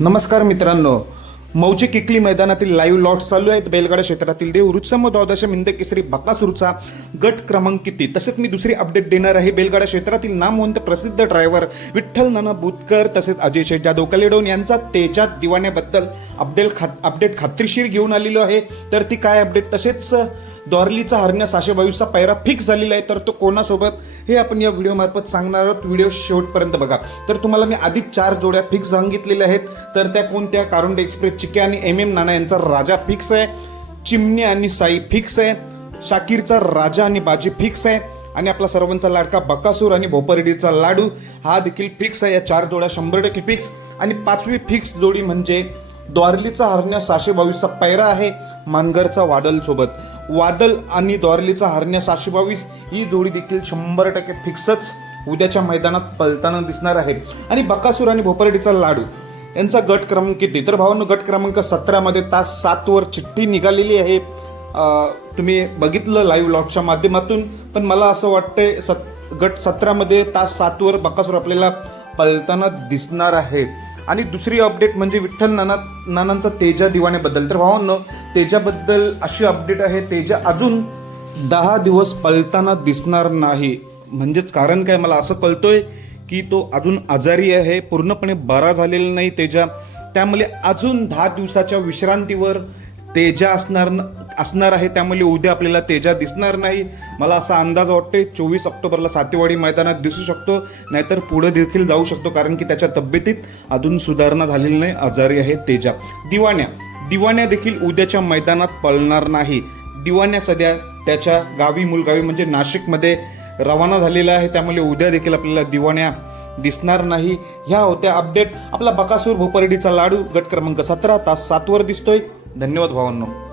नमस्कार मित्रांनो. मौची किकली मैदानातील लाईव्ह लॉट चालू आहेत. बैलगाडा क्षेत्रातील देव द्वादशम द्वादश मिंद केसरी बकासुरचा गट क्रमांक किती? तसेच मी दुसरी अपडेट देणार आहे. बैलगाडा क्षेत्रातील नामवंत प्रसिद्ध ड्रायव्हर विठ्ठल नाना बुतकर तसेच अजय शेठ जाधव कलेडोन यांचा तेजात दिवाण्याबद्दल अपडेट खात अपडेट खात्रीशीर घेऊन आलेलो आहे. तर ती काय अपडेट तसेच द्वारलीचा हरण्या सहाशे बावीसचा पायरा फिक्स झालेला आहे. तर तो कोणासोबत? हे आपण या व्हिडिओमार्फत सांगणार आहोत. व्हिडिओ शेवटपर्यंत बघा. तर तुम्हाला मी आधी चार जोड्या फिक्स सांगितलेल्या आहेत. तर त्या कोणत्या? कारुंड एक्सप्रेस चिके आणि एम एम नाना यांचा राजा फिक्स आहे. चिमणी आणि साई फिक्स आहे. शाकीरचा राजा आणि बाजी फिक्स आहे. आणि आपला सर्वांचा लाडका बकासूर आणि भोपरडीचा लाडू हा देखील फिक्स आहे. या चार जोड्या शंभर टक्के फिक्स आणि पाचवी फिक्स जोडी म्हणजे द्वारलीचा हरण्या सहाशे बावीसचा पैरा आहे. मानगरचा वाडलसोबत वादल आणि दॉरलीचा हरण्या सहाशे बावीस ही जोडी देखील शंभर टक्के फिक्सच उद्याच्या मैदानात पलताना दिसणार आहे. आणि बकासूर आणि भोपरडीचा लाडू. यांचा गट क्रमांक किती? तर भावांनो गट क्रमांक सतरामध्ये तास सातवर चिठ्ठी निघालेली आहे. तुम्ही बघितलं लाईव्ह लॉटच्या माध्यमातून पण मला असं वाटतंय सत गट सतरामध्ये तास सातवर बकासूर आपल्याला पलताना दिसणार आहे. आणि दुसरी अपडेट म्हणजे विठ्ठल नाना नानांचा तेजा दिवाण्याबद्दल तर भावांनो तेजाबद्दल अशी अपडेट आहे तेजा अजून दहा दिवस पलताना दिसणार नाही. म्हणजेच कारण काय? मला असं कळतोय की तो अजून आजारी आहे पूर्णपणे बरा झालेला नाही तेजा. त्यामुळे अजून दहा दिवसाच्या विश्रांतीवर तेजा असणार न- असणार आहे त्यामुळे उद्या आपल्याला तेजा दिसणार नाही. मला असा अंदाज वाटतोय चोवीस ऑक्टोबरला सातेवाडी मैदानात दिसू शकतो नाहीतर पुढे देखील जाऊ शकतो कारण की त्याच्या तब्येतीत अजून सुधारणा झालेली नाही. आजारी आहे तेजा. दिवाण्या. दिवाण्या देखील उद्याच्या मैदानात पळणार नाही. दिवाण्या सध्या त्याच्या गावी मुलगावी म्हणजे नाशिकमध्ये रवाना झालेला आहे त्यामुळे उद्या देखील आपल्याला दिवाण्या दिसणार नाही. ह्या होत्या अपडेट आपला बकासूर भोपर्डीचा लाडू गट क्रमांक सतरा तास सातवर दिसतोय. धन्यवाद भावांनो.